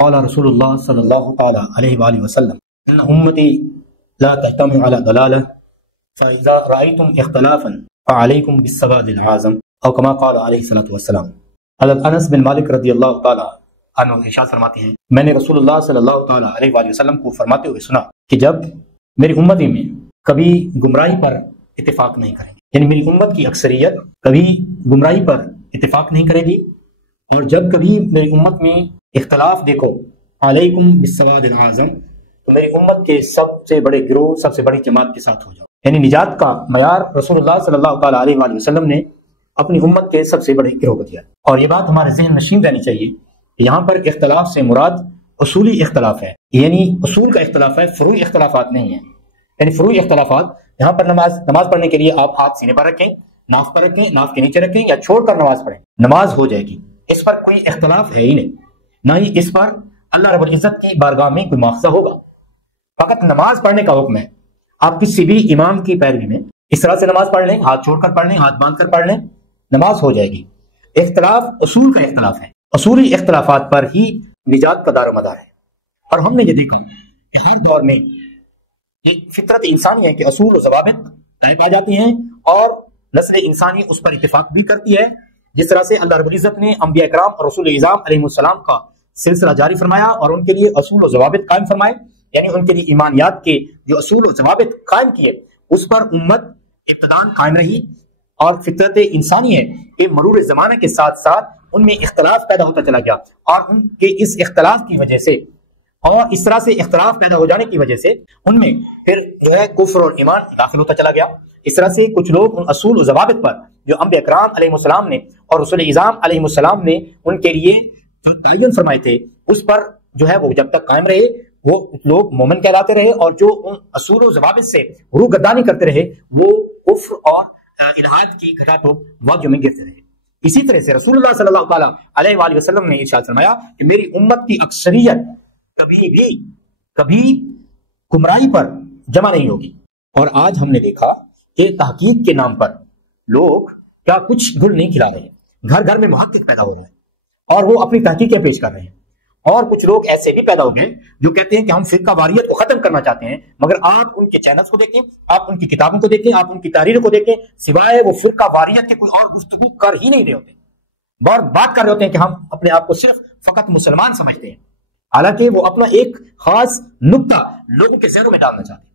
قال رسول اللہ صلی اللہ تعالی علیہ وآلہ وسلم ان امتی لا تجتمع على ضلالہ فاذا رأيتم اختلافا فعليكم بالسواد العظم او كما قال علیہ الصلوۃ والسلام۔ حضرت انس بن مالک رضی اللہ تعالی عنہ ارشاد فرماتے ہیں میں نے رسول اللہ صلی اللہ تعالی علیہ وآلہ وسلم کو فرماتے ہوئے سنا کہ جب میری امتی میں کبھی گمراہی پر اتفاق نہیں کریں گے، یعنی میری امت کی اکثریت کبھی گمراہی پر اتفاق نہیں کرے گی، اور جب کبھی میری امت میں اختلاف دیکھو علیکم بالسواد العظم تو میری امت کے سب سے بڑے گروہ، سب سے بڑی جماعت کے ساتھ ہو جاؤ۔ یعنی نجات کا معیار رسول اللہ صلی اللہ تعالی علیہ وآلہ وسلم نے اپنی امت کے سب سے بڑے گروہ کو دیا، اور یہ بات ہمارے ذہن نشین رہنی چاہیے کہ یہاں پر اختلاف سے مراد اصولی اختلاف ہے، یعنی اصول کا اختلاف ہے، فروعی اختلافات نہیں ہیں۔ یعنی فروعی اختلافات یہاں پر نماز پڑھنے کے لیے آپ ہاتھ سینے پر رکھیں، ناف پر رکھیں، ناف کے نیچے رکھیں یا چھوڑ کر نماز پڑھیں، نماز ہو جائے گی، اس پر کوئی اختلاف ہے ہی نہیں، نہ ہی اس پر اللہ رب العزت کی بارگاہ میں کوئی مواخذہ ہوگا۔ فقط نماز پڑھنے کا حکم ہے، آپ کسی بھی امام کی پیروی میں اس طرح سے نماز پڑھ لیں، ہاتھ چھوڑ کر پڑھ لیں، ہاتھ باندھ کر پڑھ لیں، نماز ہو جائے گی۔ اختلاف اصول کا اختلاف ہے، اصولی اختلافات پر ہی نجات کا دار و مدار ہے۔ اور ہم نے یہ دیکھا کہ ہر دور میں یہ فطرت انسانی ہے کہ اصول و ضوابط طے پا جاتی ہیں اور نسل انسانی اس پر اتفاق بھی کرتی ہے، جس طرح سے اللہ رب العزت نے انبیاء کرام اور رسول اعظام علیہ السلام کا سلسلہ جاری فرمایا اور ان کے لیے اصول و ضوابط قائم فرمائے، یعنی ان کے لیے ایمانیات کے جو اصول و ضوابط قائم کیے اس پر امت ابتداءً قائم رہی۔ اور فطرت انسانی ہے کہ مرور زمانے کے ساتھ ساتھ ان میں اختلاف پیدا ہوتا چلا گیا، اور ان کے اس اختلاف کی وجہ سے اور اس طرح سے اختلاف پیدا ہو جانے کی وجہ سے ان میں پھر جو ہے کفر اور ایمان داخل ہوتا چلا گیا۔ اس طرح سے کچھ لوگ ان اصول و ضوابط پر جو انبیاء کرام علیہ السلام نے اور رسول اعظام علیہ السلام نے ان کے لیے جو تعین فرمائے تھے اس پر جو ہے وہ جب تک قائم رہے وہ لوگ مومن کہلاتے رہے، اور جو ان اصول و ضوابط سے روگردانی کرتے رہے وہ کفر اور الہاد کی گھٹا ٹوپ وادیوں میں گرتے رہے۔ اسی طرح سے رسول اللہ صلی اللہ تعالی علیہ وآلہ وسلم نے ارشاد فرمایا کہ میری امت کی اکثریت کبھی گمراہی پر جمع نہیں ہوگی۔ اور آج ہم نے دیکھا کہ تحقیق کے نام پر لوگ کیا کچھ گل نہیں کھلا رہے ہیں، گھر گھر میں محقق پیدا ہو رہے ہیں اور وہ اپنی تحقیقیں پیش کر رہے ہیں، اور کچھ لوگ ایسے بھی پیدا ہو گئے جو کہتے ہیں کہ ہم فرقہ واریت کو ختم کرنا چاہتے ہیں، مگر آپ ان کے چینلز کو دیکھیں، آپ ان کی کتابوں کو دیکھیں، آپ ان کی تحریروں کو دیکھیں، سوائے وہ فرقہ واریت کے کوئی اور گفتگو کر ہی نہیں رہے ہوتے، بات کر رہے ہوتے ہیں کہ ہم اپنے آپ کو صرف فقط مسلمان سمجھتے ہیں، حالانکہ وہ اپنا ایک خاص نقطہ لوگوں کے ذہنوں میں ڈالنا چاہتے ہیں،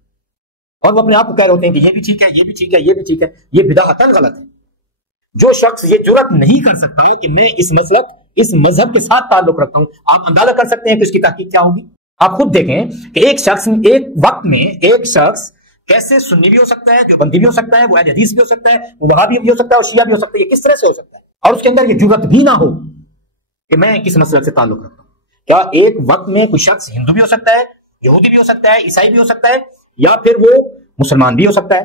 اور وہ اپنے آپ کو کہہ رہے ہوتے ہیں کہ یہ بھی ٹھیک ہے، یہ بھی ٹھیک ہے، یہ بھی ٹھیک ہے۔ یہ بدعتاً غلط ہے۔ جو شخص یہ جرأت نہیں کر سکتا کہ میں اس مسلک، اس مذہب کے ساتھ تعلق رکھتا ہوں، آپ اندازہ کر سکتے ہیں کہ اس کی تحقیق کیا ہوگی۔ آپ خود دیکھیں کہ ایک شخص ایک وقت میں کیسے سنی بھی ہو سکتا ہے، جو بندی بھی ہو سکتا ہے، وہ اہل حدیث بھی ہو سکتا ہے، وہ وہابی بھی ہو سکتا ہے اور شیعہ بھی ہو سکتا ہے، یہ کس طرح سے ہو سکتا ہے، اور اس کے اندر یہ جرأت بھی نہ ہو کہ میں کس مسلک سے تعلق رکھتا ہوں۔ کیا ایک وقت میں کوئی شخص ہندو بھی ہو سکتا ہے، یہودی بھی ہو سکتا ہے، عیسائی بھی ہو سکتا ہے، یا پھر وہ مسلمان بھی ہو سکتا ہے،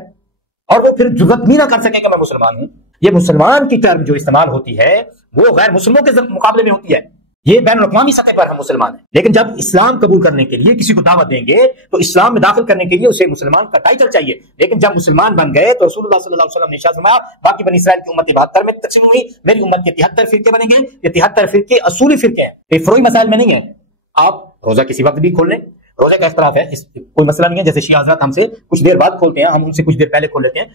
اور وہ پھر جرأت بھی نہ کر سکے کہ میں مسلمان ہوں؟ یہ مسلمان کی ٹرم جو استعمال ہوتی ہے وہ غیر مسلموں کے مقابلے میں ہوتی ہے، یہ بین الاقوامی سطح پر ہم مسلمان ہیں، لیکن جب اسلام قبول کرنے کے لیے کسی کو دعوت دیں گے تو اسلام میں داخل کرنے کے لیے اسے مسلمان کا ٹائٹل چاہیے، لیکن جب مسلمان بن گئے تو رسول اللہ صلی اللہ علیہ وسلم نے ارشاد فرمایا باقی بنی اسرائیل کی امت 72 میں تقسیم ہوئی، میری امت کے 73 فرقے بنے گے، یہ 73 فرقے اصولی فرقے ہیں، یہ فروعی مسائل میں نہیں ہیں۔ آپ روزہ کسی وقت بھی کھول لیں، روزے کا اختلاف ہے، کوئی مسئلہ نہیں ہے، جیسے شیعہ حضرات ہم سے کچھ دیر بعد کھولتے ہیں، ہم ان سے کچھ دیر پہلے کھول لیتے ہیں،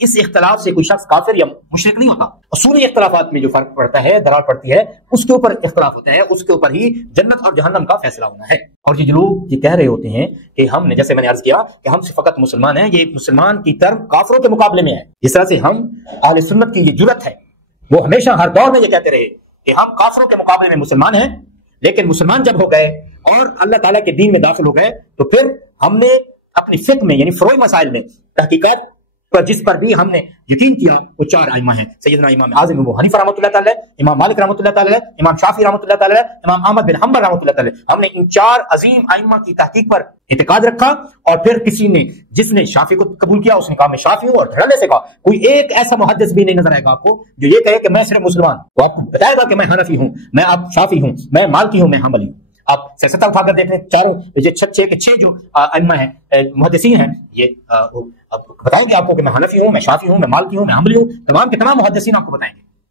اس اختلاف سے کوئی شخص کافر یا مشرک نہیں ہوتا۔ اصولی اختلافات میں جو فرق پڑتا ہے، درار پڑتی ہے، اس کے اوپر اختلاف ہوتا ہے، اس کے اوپر ہی جنت اور جہنم کا فیصلہ ہونا ہے۔ اور یہ جو لوگ یہ کہہ رہے ہوتے ہیں کہ ہم نے، جیسے میں نے عرض کیا کہ ہم سے فقط مسلمان ہیں، یہ مسلمان کی ٹرم کافروں کے مقابلے میں ہے، جس طرح سے ہم اہل سنت کی یہ جرأت ہے، وہ ہمیشہ ہر دور میں یہ کہتے رہے کہ ہم کافروں کے مقابلے میں مسلمان ہیں، لیکن مسلمان جب ہو گئے اور اللہ تعالیٰ کے دین میں داخل ہو گئے تو پھر ہم نے اپنی فقہ میں یعنی فروعی مسائل میں تحقیقات پر جس پر بھی ہم نے یقین کیا وہ 4 ائمہ ہیں، سیدنا امام اعظم ابو حنیفہ رحمۃ اللہ تعالی، امام مالک رحمۃ اللہ تعالی، امام شافعی رحمۃ اللہ تعالی، امام احمد بن حنبل رحمۃ اللہ تعالی۔ ہم نے ان 4 عظیم ائمہ کی تحقیق پر اعتقاد رکھا، اور پھر کسی نے جس نے شافعی کو قبول کیا اس نے کہا میں شافعی ہوں، اور دھڑلے سے کہا۔ کوئی ایک ایسا محدث بھی نہیں نظر آئے گا آپ کو جو یہ کہے کہ میں صرف مسلمان، وہ آپ کو بتائے گا کہ میں حنفی ہوں، میں آپ شافعی ہوں، میں مالکی ہوں، میں حنبلی ہوں۔ آپ سلسلہ اٹھا کر دیکھ لیں، چاروں چھ جو ائمہ ہیں، محدثین ہیں، یہ بتائیں گے آپ کو کہ میں حنفی ہوں، میں شافعی ہوں، میں مالکی ہوں، میں حنبلی ہوں، تمام کے تمام محدثین آپ کو بتائیں گے۔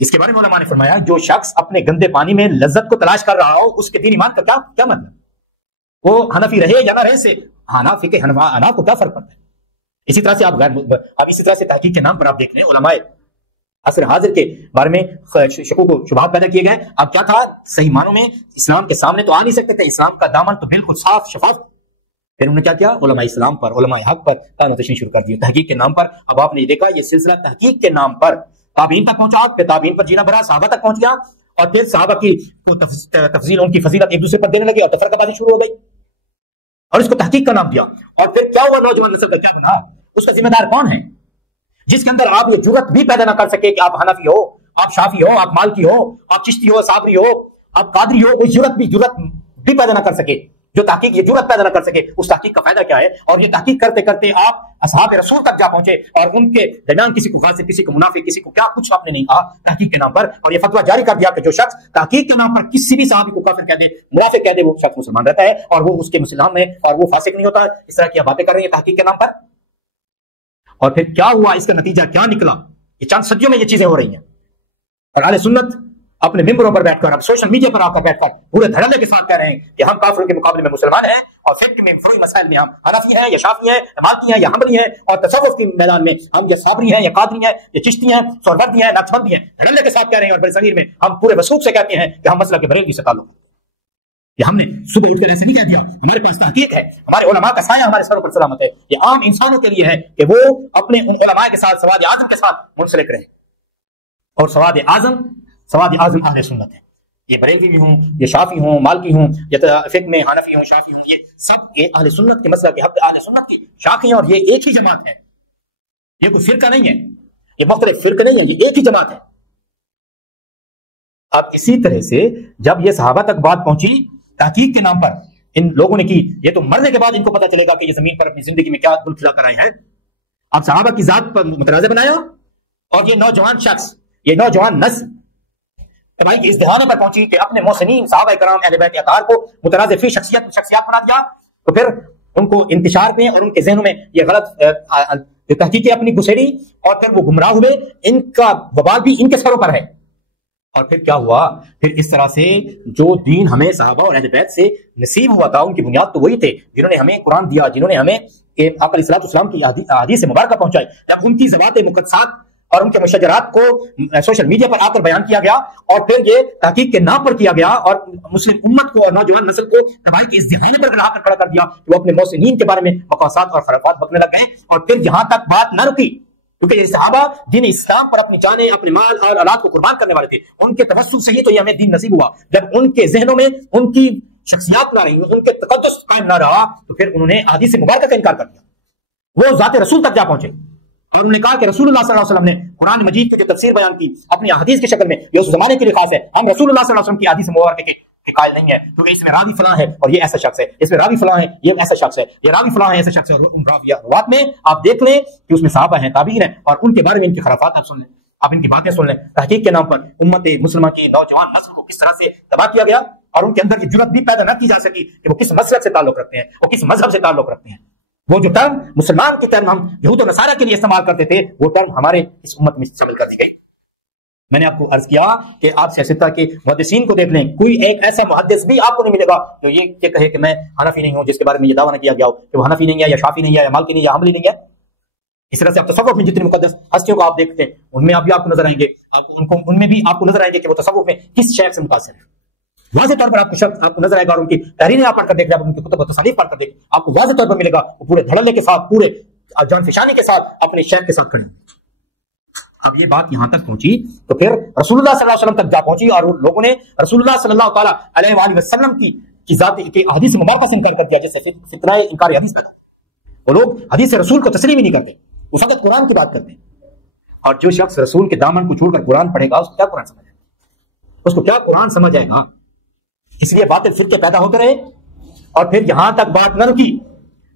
اس کے بارے میں علماء نے فرمایا جو شخص اپنے گندے پانی میں لذت کو تلاش کر رہا ہو اس کے دین ایمان کا کیا مطلب؟ وہ حنفی رہے یا نہ رہے سے حناف کو کیا فرق پڑتا ہے؟ اسی طرح سے اب اسی طرح سے تحقیق کے نام پر آپ دیکھ لیں علماء عصر حاضر کے بارے میں شکوک و شبہات پیدا کیے گئے. اب کیا تھا؟ صحیح معنوں میں اسلام کے سامنے تو آ نہیں سکتے تھے، اسلام کا دامن تو بالکل صاف شفاف. پھر انہوں نے کیا کیا؟ علماء اسلام پر، علماء حق پر طعن و تشنیع شروع کر دی تحقیق کے نام پر. اب آپ نے یہ دیکھا یہ سلسلہ تحقیق کے نام پر تابعین تک پہنچا، پھر تابعین پر جینا بھرا، صحابہ تک پہنچ گیا، اور پھر صحابہ کی تفضیل ان کی فضیلت ایک دوسرے پر دینے لگے اور تفرقہ بازی شروع ہو گئی اور اس کو تحقیق کا نام دیا. اور پھر کیا ہوا؟ نوجوان نسل کا کیا بنا؟ اس کا ذمہ دار کون ہے جس کے اندر آپ یہ جرت بھی پیدا نہ کر سکے کہ آپ حنفی ہو، آپ شافی ہو، آپ مالکی ہو، آپ چشتی ہو، صابری ہو، آپ قادری ہو، کوئی جرت بھی پیدا نہ کر سکے، جو تحقیق یہ جرت پیدا نہ کر سکے، اس تحقیق کا فائدہ کیا ہے؟ اور یہ تحقیق کرتے کرتے آپ اصحاب رسول تک جا پہنچے اور ان کے درمیان کسی کو غاصب، کسی کو منافق، کسی کو کیا کچھ آپ نے نہیں کہا تحقیق کے نام پر، اور یہ فتویٰ جاری کر دیا کہ جو شخص تحقیق کے نام پر کسی بھی صحابی کو کافر کہہ دے، منافق کہہ دے، وہ شخص مسلمان رہتا ہے اور وہ اس کے مسلمان میں اور وہ فاسق نہیں ہوتا. اس طرح کی باتیں کر رہے ہیں تحقیق کے نام پر. اور پھر کیا ہوا؟ اس کا نتیجہ کیا نکلا؟ یہ چند صدیوں میں یہ چیزیں ہو رہی ہیں اور اہل سنت اپنے ممبروں پر بیٹھ کر، اب سوشل میڈیا پر آ کر بیٹھ کر پورے دھڑلے کے ساتھ کہہ رہے ہیں کہ ہم کافروں کے مقابلے میں مسلمان ہیں، اور فقہ میں فروعی مسائل میں ہم حنفی ہیں یا شافعی ہیں یا مالکی ہیں یا حنبلی ہیں، اور تصوف کے میدان میں ہم یا صابری ہیں یا قادری ہیں یا چشتی ہیں، سہروردی ہیں، نقشبندی ہیں، دھڑلے کے ساتھ کہہ رہے ہیں. اور برصغیر میں ہم پورے وثوق سے کہتے ہیں کہ ہم مسلک کے بریلوی سے تعلق ہے. یہ ہم نے صبح اٹھ کر ایسے نہیں کہہ دیا، ہمارے پاس تحقیق ہے، ہمارے علماء کا سایہ ہمارے سروں پر سلامت ہے. یہ عام انسانوں کے لیے ہے کہ وہ اپنے ان علماء کے ساتھ سواد اعظم کے ساتھ منسلک رہیں، اور سواد اعظم اہل سنت ہے. یہ بریلوی بھی ہوں، یہ شافی ہوں، مالکی ہوں، یا فقہ میں حنفی ہوں، شافی ہوں، یہ سب اہل سنت کے مسلک کے حق اہل سنت کی شاخیں، اور یہ ایک ہی جماعت ہے. یہ کوئی فرقہ نہیں ہے، یہ مختلف فرقے نہیں ہے، یہ ایک ہی جماعت ہے. اب اسی طرح سے جب یہ صحابہ تک بات پہنچی تحقیق کے نام پر ان لوگوں نے کی، یہ تو مرنے کے بعد ان کو پتا چلے گا کہ یہ زمین پر اپنی زندگی میں کیا گل کھلا کر آئے ہیں. اب صحابہ کی ذات پر متنازع بنایا، اور یہ نوجوان شخص، یہ نوجوان نسل تباہی کے اس دہانے پر پہنچی کہ اپنے محسنین صحابہ کرام اہل بیت اطہار کو متنازع فی شخصیات بنا دیا. تو پھر ان کو انتشار میں اور ان کے ذہنوں میں یہ غلط تحقیقیں اپنی گھسیڑی، اور پھر وہ گمراہ ہوئے. ان کا وبال بھی ان کے سروں پر ہے. اور پھر کیا ہوا؟ پھر اس طرح سے جو دین ہمیں صحابہ اور اہل بیت سے نصیب ہوا تھا، ان کی بنیاد تو وہی تھے جنہوں نے ہمیں قرآن دیا، جنہوں نے ہمیں آقا علیہ السلام کی احادیث مبارکہ پہنچائی. اب ان کی ذوات مقدسات اور ان کے مشجرات کو سوشل میڈیا پر آ کر بیان کیا گیا، اور پھر یہ تحقیق کے نام پر کیا گیا، اور مسلم امت کو اور نوجوان نسل کو تباہی کے اس دہانے پر لا کر کھڑا کر دیا کہ وہ اپنے محسنین کے بارے میں بکواسات اور خرافات بکنے لگ گئے. اور پھر یہاں تک بات نہ رکی، کیونکہ یہ صحابہ جن اسلام پر اپنی جانیں، اپنے مال اور اولاد کو قربان کرنے والے تھے، ان کے توسل سے ہی تو یہ ہمیں دین نصیب ہوا. جب ان کے ذہنوں میں ان کی شخصیات نہ رہی، ان کے تقدس قائم نہ رہا، تو پھر انہوں نے احادیث مبارکہ کا انکار کر دیا. وہ ذات رسول تک جا پہنچے اور انہوں نے کہا کہ رسول اللہ صلی اللہ علیہ وسلم نے قرآن مجید کی جو تفسیر بیان کی اپنی احادیث کی شکل میں، یہ اس زمانے کے لیے خاص ہے. ہم رسول اللہ صلی اللہ علیہ وسلم کی احادیث مبارکہ کے قائل نہیں ہے، تو اس میں راوی فلاں ہے اور یہ ایسا شخص ہے، اس میں راوی فلاں ہے یہ ایسا شخص ہے، یہ راوی فلاں ہے ایسا شخص ہے. اور ان روات میں آپ دیکھ لیں کہ اس میں صحابہ ہیں، تابعین ہیں، اور ان کے بارے میں ان کی خرافات آپ سن لیں، آپ ان کی باتیں سن لیں. تحقیق کے نام پر امت مسلمہ کی نوجوان نسل کو کس طرح سے تباہ کیا گیا، اور ان کے اندر یہ جرات بھی پیدا نہ کی جا سکی کہ وہ کس مسلک سے تعلق رکھتے ہیں، وہ کس مذہب سے تعلق رکھتے ہیں. وہ جو ٹرم مسلمان کی ٹرم ہم یہود و نصارہ کے لیے استعمال کرتے تھے، وہ ٹرم ہمارے اس امت میں شامل کر دی گئی. میں نے آپ کو عرض کیا کہ آپ سیاستہ کے محدثین کو دیکھ لیں، کوئی ایک ایسا محدث بھی آپ کو نہیں ملے گا جو یہ کہے کہ میں حنفی نہیں ہوں، جس کے بارے میں یہ دعویٰ نہ کیا گیا ہو کہ وہ حنفی نہیں ہے یا شافی نہیں ہے یا مالکی نہیں ہے یا حنبلی نہیں ہے. اس طرح سے آپ تصوف میں جتنے مقدس ہستیوں کو آپ دیکھتے ہیں، ان میں بھی آپ کو نظر آئیں گے، ان میں بھی آپ کو نظر آئیں گے کہ وہ تصوف میں کس شیخ سے متاثر ہے. واضح طور پر آپ کو نظر آئے گا، اور ان کی تحریریں آپ پڑھ کر دیکھ لیں، ان کی کتب و تصانیف پڑھ کر دیکھ، آپ کو واضح طور پر ملے گا وہ پورے دھڑلے کے ساتھ، پورے جان فشانی کے ساتھ اپنے شیخ کے ساتھ کھڑے. اب یہ بات یہاں تک پہنچی تو پھر رسول اللہ صلی اللہ علیہ وسلم تک جا پہنچی، اور لوگوں نے رسول اللہ صلی اللہ تعالیٰ علیہ وآلہ وسلم کی ذات کی احادیث مبارکہ سے انکار کر دیا، جیسے فتنہ انکار حدیث پیدا. وہ لوگ حدیث رسول کو تسلیم ہی نہیں کرتے، وہ فقط قرآن کی بات کرتے ہیں. اور جو شخص رسول کے دامن کو چھوڑ کر قرآن پڑھے گا، اس کو کیا قرآن سمجھ آئے گا؟ اس کو کیا قرآن سمجھ آئے گا؟ اس لیے باطل فرقے پیدا ہوتے رہے، اور پھر یہاں تک بات نہ رکی.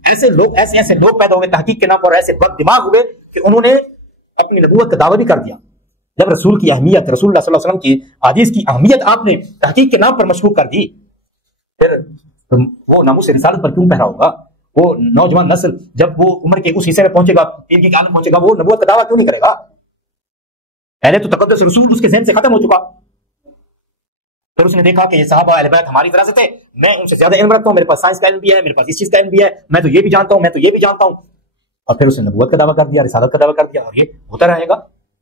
ایسے لوگ پیدا ہوئے تحقیق کے نام پر، ایسے بد دماغ ہوئے کہ انہوں نے اپنی نبوت کا دعویٰ بھی کر دیا. جب رسول کی اہمیت، رسول اللہ صلی اللہ علیہ وسلم کی حدیث کی اہمیت آپ نے تحقیق کے نام پر مشکوک کر دی، پھر وہ ناموس رسالت پر کیوں پہرا ہوگا؟ وہ نوجوان نسل جب وہ عمر کے اس حصے میں پہنچے گا، دین کی حالت پہنچے گا، وہ نبوت کا دعویٰ کیوں نہیں کرے گا؟ پہلے تو تقدس رسول اس کے ذہن سے ختم ہو چکا، پھر اس نے دیکھا کہ یہ صحابہ اہل بیت ہماری وراثت ہے، میں ان سے زیادہ علم رکھتا ہوں، میرے پاس سائنس کا علم بھی ہے، میرے پاس اس چیز کا علم بھی ہے، میں تو یہ بھی جانتا ہوں، میں تو یہ بھی جانتا ہوں، اور پھر اس نے نبوت کا دعویٰ کر دیا، رسالت کا دعویٰ کر دیا، اور یہ ہوتا رہے گا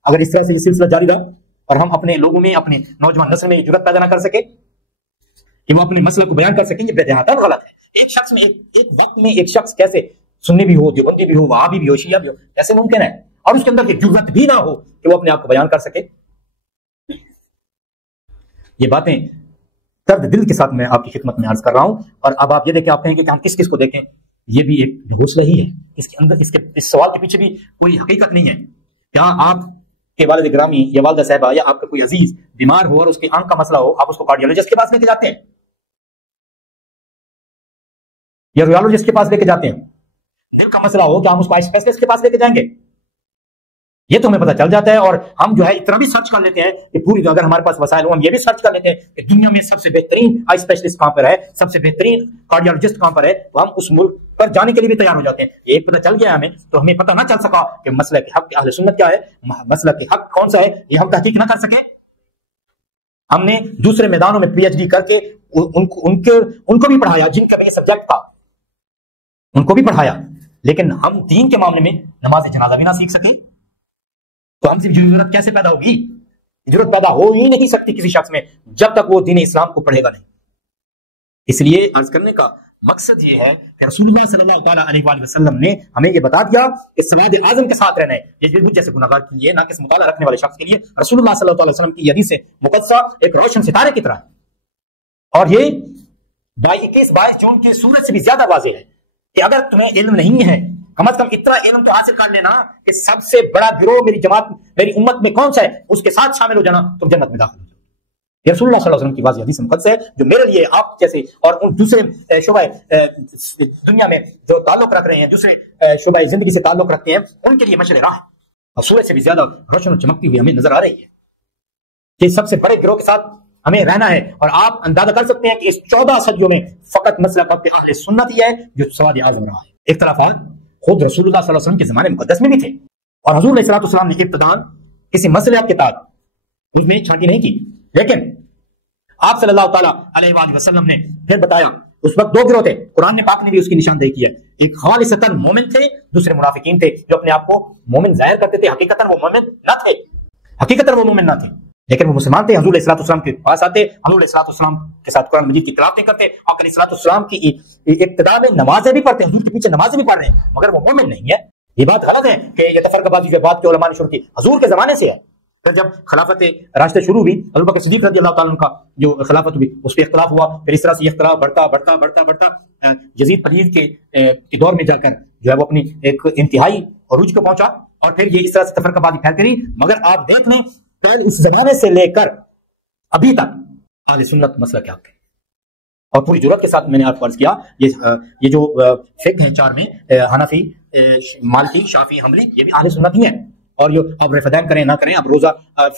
اگر اس طرح سے یہ سلسلہ جاری رہا اور ہم اپنے لوگوں میں، اپنے نوجوان نسل میں یہ جرات پیدا نہ کر سکے کہ وہ اپنے مسئلہ کو بیان کر سکیں، یہ بدعت غلط ہے۔ ایک شخص میں ایک وقت میں ایک شخص کیسے سنی بھی ہو، دیوبندی بھی ہو، وہابی بھی ہو، شیعہ بھی ہو، کیسے ممکن ہے؟ اور اس کے اندر یہ جرات بھی نہ ہو کہ وہ اپنے آپ کو بیان کر سکے۔ یہ باتیں درد دل کے ساتھ میں آپ کی خدمت میں عرض کر رہا ہوں، اور اب آپ یہ دیکھیں، آپ کہیں گے کہ ہم کس کس کو دیکھیں، یہ بھی ایک حوصلہ ہی ہے، اس کے اندر اس سوال کے پیچھے بھی کوئی حقیقت نہیں ہے۔ کیا آپ کے والد گرامی یا والدہ صاحبہ یا آپ کا کوئی عزیز بیمار ہو اور اس کی آنکھ کا مسئلہ ہو، آپ اس کو کارڈیولوجسٹ کے پاس لے کے جاتے ہیں یا ریالوجسٹ کے پاس لے کے جاتے ہیں؟ دل کا مسئلہ ہو، کیا ہم اس کو آئی اسپیشلسٹ کے پاس لے کے جائیں گے؟ یہ تو ہمیں پتہ چل جاتا ہے، اور ہم جو ہے اتنا بھی سرچ کر لیتے ہیں کہ پوری، اگر ہمارے پاس وسائل ہو ہم یہ بھی سرچ کر لیتے ہیں کہ دنیا میں سب سے بہترین آئی اسپیشلسٹ کہاں پر ہے، سب سے بہترین کارڈیولوجسٹ کہاں پر ہے، تو ہم اس ملک پر جانے کے لیے بھی تیار ہو جاتے ہیں۔ یہ پتہ چل گیا ہمیں، تو ہمیں پتہ نہ چل سکا کہ مسئلہ کے حق اہل سنت کیا ہے، مسئلہ کے حق کون سا ہے، یہ ہم تحقیق نہ کر سکے۔ ہم نے دوسرے میدانوں میں پی ایچ ڈی کر کے ان کو بھی پڑھایا، جن کا یہ سبجیکٹ تھا ان کو بھی پڑھایا، لیکن ہم دین کے معاملے میں نماز جنازہ بھی نہ سیکھ سکے، تو ہم سے ضرورت کیسے پیدا ہوگی؟ ضرورت پیدا ہو ہی نہیں سکتی کسی شخص میں جب تک وہ دین اسلام کو پڑھے گا نہیں۔ اس لیے عرض کرنے کا مقصد یہ ہے کہ رسول اللہ صلی اللہ تعالیٰ علیہ وآلہ وسلم نے ہمیں یہ بتا دیا کہ سواد اعظم کے ساتھ رہنا ہے، یہ جیسے گناہگار کے لیے، نہ کہ مطالعہ رکھنے والے شخص کے لیے۔ رسول اللہ صلی اللہ علیہ وسلم کی حدیث مقدسہ ایک روشن ستارے کی طرح ہے، اور یہ 21-22 جون کی سورج سے بھی زیادہ واضح ہے کہ اگر تمہیں علم نہیں ہے، کم از کم اتنا علم تو حاصل کر لینا کہ سب سے بڑا گروہ میری جماعت، میری امت میں کون سا ہے، اس کے ساتھ شامل ہو جانا، تم جنت میں داخل ہو جاؤ۔ یہ رسول اللہ صلی اللہ علیہ وسلم کی واضح حدیث مقدس ہے، جو میرے لیے، آپ جیسے اور ان دوسرے شعبہ دنیا میں جو تعلق رکھ رہے ہیں، دوسرے شعبہ زندگی سے تعلق رکھتے ہیں، ان کے لیے مشعل راہ اور سورج سے بھی زیادہ روشن اور چمکتی ہوئی ہمیں نظر آ رہی ہے کہ سب سے بڑے گروہ کے ساتھ ہمیں رہنا ہے۔ اور آپ اندازہ کر سکتے ہیں کہ اس 14 صدیوں میں فقط مسلک اہل سنت ہی ہے جو سواد اعظم رہا ہے۔ اختلافات خود رسول اللہ صلی اللہ علیہ وسلم کے زمانے مقدس میں بھی تھے، اور حضور علیہ السلام نے ابتداء کسی مسئلے کے تحت اس میں چھانٹی نہیں کی، لیکن آپ صلی اللہ تعالیٰ علیہ وآلہ وسلم نے پھر بتایا۔ اس وقت 2 گروہ تھے، قرآن پاک نے بھی اس کی نشاندہی کی ہے، ایک خالصتاً مومن تھے، دوسرے منافقین تھے جو اپنے آپ کو مومن ظاہر کرتے تھے، حقیقتاً وہ مومن نہ تھے، لیکن وہ مسلمان تھے۔ حضور علیہ السلام کے پاس آتے، حضور علیہ السلام کے ساتھ قرآن مجید کی تلاوتیں کرتے، اور علیہ السلام کی ابتدا میں نمازیں بھی پڑھتے، حضور کے پیچھے نمازیں بھی پڑھ رہے ہیں، مگر وہ مومن نہیں ہے۔ یہ بات غلط ہے کہ یہ تفرقہ بازی جو بات کے علماء نے شروع کی، حضور کے زمانے سے ہے۔ پھر جب خلافت راشدہ شروع ہوئی، ابو بکر صدیق رضی اللہ تعالیٰ عنہ کا جو خلافت ہوئی، اس پہ اختلاف ہوا، پھر اس طرح سے یہ اختلاف بڑھتا یزید پلید کے دور میں جا کر جو ہے وہ اپنی ایک انتہائی عروج کو پہنچا، اور پھر یہ اس طرح سے تفرقہ بازی پھیلتی رہی۔ مگر آپ دیکھ لیں پہلے اس زمانے سے لے کر ابھی تک اہل سنت مسئلہ کیا ہے، اور پوری جرات کے ساتھ میں نے آپ کو عرض کیا، یہ جو فقہ ہیں 4 میں، حنفی، مالکی، شافعی، حنبلی، یہ بھی اہل سنت ہی ہیں۔ اور جو آپ رفدین کریں نہ کریں، آپ روزہ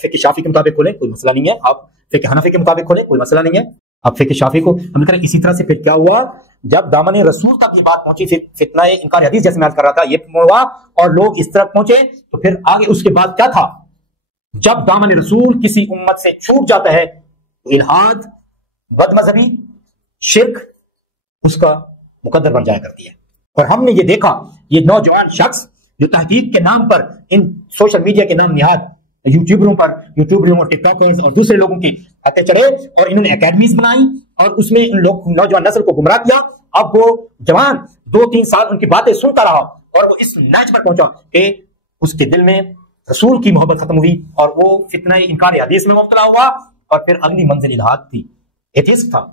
فقہ شافعی کے مطابق کھولیں، کوئی مسئلہ نہیں ہے، آپ فقہ حنفی کے مطابق کھولیں، کوئی مسئلہ نہیں ہے، آپ فقہ شافعی کو ہم کریں۔ اسی طرح سے پھر کیا ہوا، جب دامن رسول تک یہ بات پہنچی، پھر فتنہ انکار حدیث جیسے میں عرض کر رہا تھا یہ ہوا، اور لوگ اس طرح پہنچے، تو پھر آگے اس کے بعد کیا تھا، جب دامن رسول کسی امت سے چھوٹ جاتا ہے تو الحاد، بد مذہبی، شرک اس کا مقدر بن جایا کرتی ہے۔ اور ہم نے یہ دیکھا، یہ نوجوان شخص جو تحقیق کے نام پر ان سوشل میڈیا کے نام نہاد یوٹیوبروں اور ٹک ٹاکرز اور دوسرے لوگوں کی ہتھے چڑھے، اور انہوں نے اکیڈمیز بنائی اور اس میں ان لوگ نوجوان نسل کو گمراہ کیا۔ اب وہ جوان 2-3 سال ان کی باتیں سنتا رہا، اور وہ اس نیچ پر پہنچا کہ اس کے دل میں رسول کی محبت ختم ہوئی، اور وہ فتنہ انکار حدیث میں مبتلا ہوا، اور پھر اگلی منزل الحاد تھی، ایتھیسٹ تھا،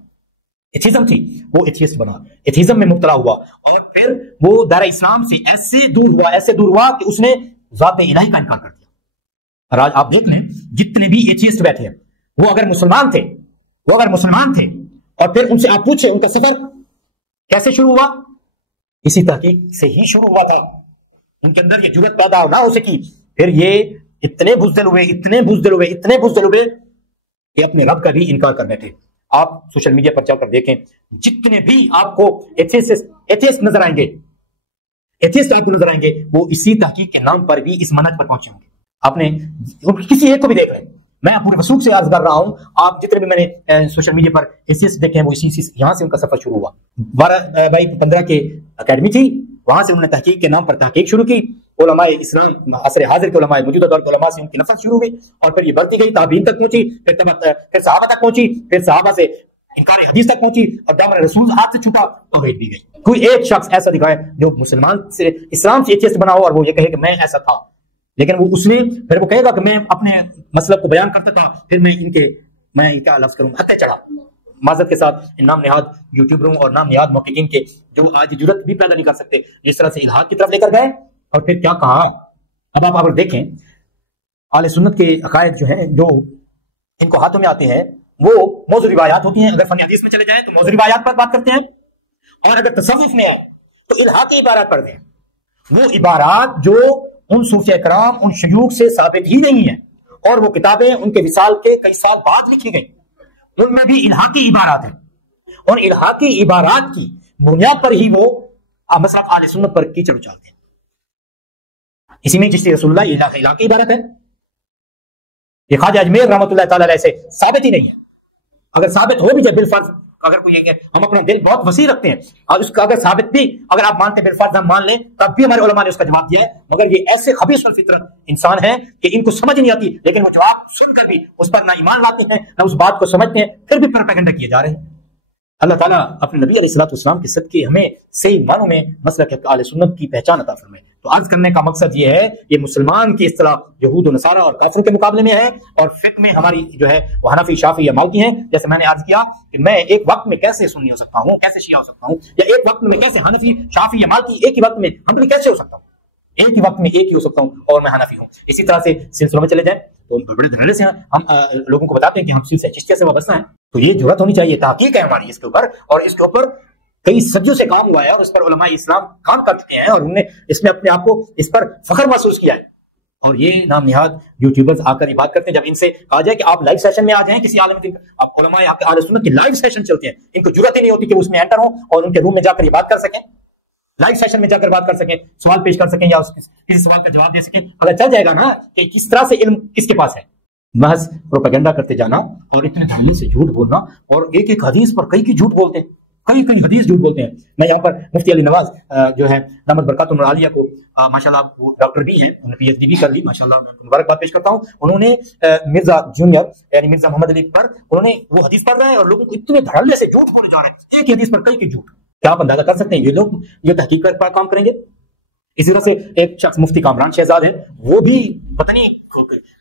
ایتھیزم تھی، وہ ایتھیسٹ بنا، ایتھیزم میں مبتلا ہوا، اور پھر وہ دار اسلام سے ایسے دور ہوا کہ اس نے ذات الہی کا انکار کر دیا۔ اور آج آپ دیکھ لیں جتنے بھی ایتھیسٹ بیٹھے ہیں، وہ اگر مسلمان تھے اور پھر ان سے آپ پوچھیں ان کا سفر کیسے شروع ہوا، اسی تحقیق سے ہی شروع ہوا تھا۔ ان کے اندر یہ جرات پیدا نہ ہو سکی، پھر یہ اتنے بزدل ہوئے کہ اپنے رب کا بھی انکار کر بیٹھے۔ آپ سوشل میڈیا پر جا کر دیکھیں، جتنے بھی آپ کو ایتھیسٹ نظر آئیں گے، وہ اسی تحقیق کے نام پر بھی اس منہج پر پہنچے ہوں گے۔ آپ نے کسی ایک کو بھی دیکھ لیں، میں پورے وسوخ سے عرض کر رہا ہوں، آپ جتنے بھی میں نے سوشل میڈیا پر ایسے دیکھے ہیں وہ اسی یہاں سے ان کا سفر شروع ہوا۔ 12/15 کے اکیڈمی تھی، وہاں سے انہوں نے تحقیق کے نام پر تحقیق شروع کی، علماء اسلام عصر حاضر کے علماء، موجودہ دور کے علماء سے ان کی نفرت شروع ہوئی، اور پھر یہ بڑھتی گئی، تابعین تک پہنچی، پھر صحابہ تک پہنچی، پھر صحابہ سے انکار حدیث تک پہنچی، اور دامن رسول ہاتھ سے چھوٹا توحید بھی گئی۔ کوئی ایک شخص ایسا دکھائے جو مسلمان سے اسلام سے اچھے سے بنا ہو اور وہ یہ کہے کہ میں ایسا تھا، لیکن وہ اس نے پھر وہ کہے گا کہ میں اپنے مسلک کو بیان کرتا تھا، پھر میں کیا لفظ کروں، ہتھے چڑھا، معذرت کے ساتھ ان نام نہاد یوٹیوبروں اور نام نہاد محققین کے جو آج جرت بھی پیدا نہیں کر سکتے، جس طرح سے الہاد کی طرف لے کر گئے اور پھر کیا کہا۔ اب آپ اگر دیکھیں اہل سنت کے عقائد جو ہیں جو ان کو ہاتھوں میں آتے ہیں وہ موضوع روایات ہوتی ہیں، اگر فن حدیث میں چلے جائیں تو موضوع روایات پر بات کرتے ہیں، اور اگر تصوف میں آئے تو الہاقی عبارات پڑھتے ہیں، وہ عبارات جو ان صوفیاء کرام ان شیوخ سے ثابت ہی نہیں ہیں، اور وہ کتابیں ان کے وصال کے کئی سال بعد لکھی گئی، ان میں بھی الہاقی عبارات ہیں، اور الہاقی عبارات کی بنیاد پر ہی وہ مسلک اہل سنت پر کیچڑ اچالتے ہیں۔ اسی میں چشتی رسول اللہ الہاقی عبارت ہے، یہ خواجہ اجمیر رحمۃ اللہ تعالی علیہ سے ثابت ہی نہیں ہے، اگر ثابت ہو بھی جائے بالفرض، اگر کوئی ہم اپنا دل بہت وسیع رکھتے ہیں اور اس کا اگر ثابت بھی اگر آپ مانتے ہیں بالفرض ہم مان لیں، تب بھی ہمارے علماء نے اس کا جواب دیا ہے، مگر یہ ایسے خبیث الفطرت انسان ہیں کہ ان کو سمجھ نہیں آتی، لیکن وہ جواب سن کر بھی اس پر نہ ایمان لاتے ہیں نہ اس بات کو سمجھتے ہیں، پھر بھی پروپیگنڈا کیے جا رہے ہیں۔ اللہ تعالیٰ اپنے نبی علیہ الصلوۃ والسلام کے صدقے ہمیں صحیح معنوں میں مسلک اہل سنت کی پہچان عطا فرمائے۔ تو عرض کرنے کا مقصد یہ ہے، یہ مسلمان کی اصطلاح یہود و نصارہ اور کافروں کے مقابلے میں ہے، اور فقہ میں ہماری جو ہے وہ حنفی، شافعی یا مالکی ہیں۔ جیسے میں نے عرض کیا کہ میں ایک وقت میں کیسے سنی ہو سکتا ہوں، کیسے شیعہ ہو سکتا ہوں، یا ایک وقت میں کیسے حنفی، شافعی یا مالکی، ایک ہی وقت میں حنبلی کیسے ہو سکتا ہوں، ایک ہی وقت میں ایک ہی ہو سکتا ہوں اور میں حنفی ہوں۔ اسی طرح سے سلسلوں میں چلے جائیں تو بڑے دھڑے سے ہم لوگوں کو بتاتے ہیں کہ ہم سلسلہ چشتیہ سے وابستہ ہیں، تو یہ جرات ہونی چاہیے، تحقیق ہے ہماری اس کے اوپر، اور اس کے اوپر کئی صدیوں سے کام ہوا ہے، اور اس پر علماء اسلام کام کر چکے ہیں، اور انہوں نے اس میں اپنے آپ کو اس پر فخر محسوس کیا ہے۔ اور یہ نام نہاد یوٹیوبرز آ کر یہ بات کرتے ہیں، جب ان سے کہا جائے کہ آپ لائیو سیشن میں آ جائیں کسی عالم دین، اب علماء اہل سنت کی لائیو سیشن چلتے ہیں، ان کو جرات ہی نہیں ہوتی کہ اس میں انٹر ہوں اور ان کے روم میں جا کر یہ بات کر سکیں، لائیو سیشن میں جا کر بات کر سکیں، سوال پیش کر سکیں، یا کسی سوال کا جواب دے سکیں۔ اگر چل جائے گا نا کہ کس طرح سے علم کس کے پاس ہے، محض پروپیگنڈا کرتے جانا اور اتنے دھڑلے سے جھوٹ بولنا، اور ایک ایک حدیث پر کئی جھوٹ بولتے ہیں، کئی حدیث جھوٹ بولتے ہیں۔ میں یہاں پر مفتی علی نواز جو ہے دامت برکاتہم العالیہ کو ماشاءاللہ وہ ڈاکٹر بھی ہیں، انہوں نے پی ایچ ڈی بھی کر لی، ماشاءاللہ میں مبارکباد پیش کرتا ہوں۔ انہوں نے مرزا جونیئر یعنی مرزا محمد علی پر انہوں نے وہ حدیث پڑھ رہا ہے، اور لوگوں کو اتنے دھڑلے سے جھوٹ بولے جا رہے ہیں، ایک ہی حدیث پر کئی جھوٹ۔ کیا آپ اندازہ کر سکتے ہیں یہ لوگ یہ تحقیق پر کام کریں گے؟ اسی طرح سے ایک شخص مفتی کامران شہزاد ہے، وہ بھی پتہ نہیں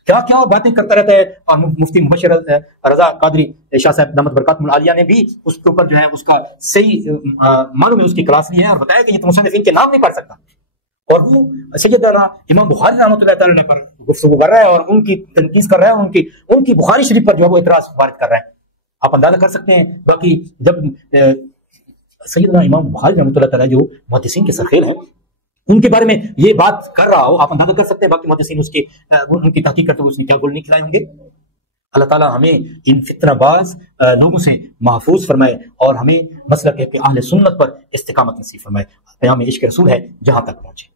کیا کیا باتیں کرتا رہتا ہے، اور مفتی مبشر رضا قادری شاہ صاحب دامت برکاتہم العالیہ نے بھی اس کے اوپر جو ہے اس کا صحیح معلوم ہے اس کی کلاس لی ہے، اور بتایا کہ یہ تو مصنفین کے نام نہیں پڑھ سکتا، اور وہ سیدنا امام بخاری رحمۃ اللہ تعالی پر گفتگو کر رہا ہے اور ان کی تنقید کر رہا ہے، ان کی بخاری شریف پر جو ہے وہ اعتراض وارد کر رہا ہے۔ آپ اندازہ کر سکتے ہیں۔ باقی جب سیدنا امام بخاری رحمۃ اللہ تعالی جو محدثین کے سرخیل ہیں ان کے بارے میں یہ بات کر رہا ہو، آپ اندازہ کر سکتے ہیں باقی محدثین ان کی تحقیق کرتے ہوئے اس میں کیا گول نہیں کھلائے ہوں گے۔ اللہ تعالیٰ ہمیں ان فتنہ باز لوگوں سے محفوظ فرمائے، اور ہمیں مسلک اہل سنت پر استقامت نصیب فرمائے۔ پیام عشق رسول ہے جہاں تک پہنچے۔